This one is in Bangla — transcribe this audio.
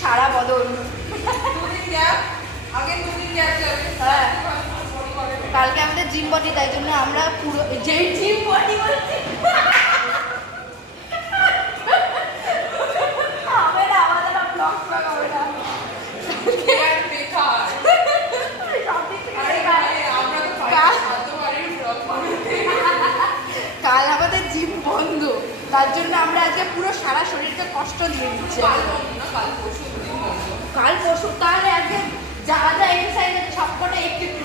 সারা বদল। হ্যাঁ, কালকে আমাদের জিম বডি, তাই জন্য আমরা পুরো যেই জিম বডি বলছি কাল আমাদের জিম বন্ধ, তার জন্য আমরা আজকে পুরো সারা শরীরকে কষ্ট দিয়ে দিচ্ছি। কাল পরশু তাহলে আজকে যা যা এক্সারসাইজ আছে সবকটা একটু একটু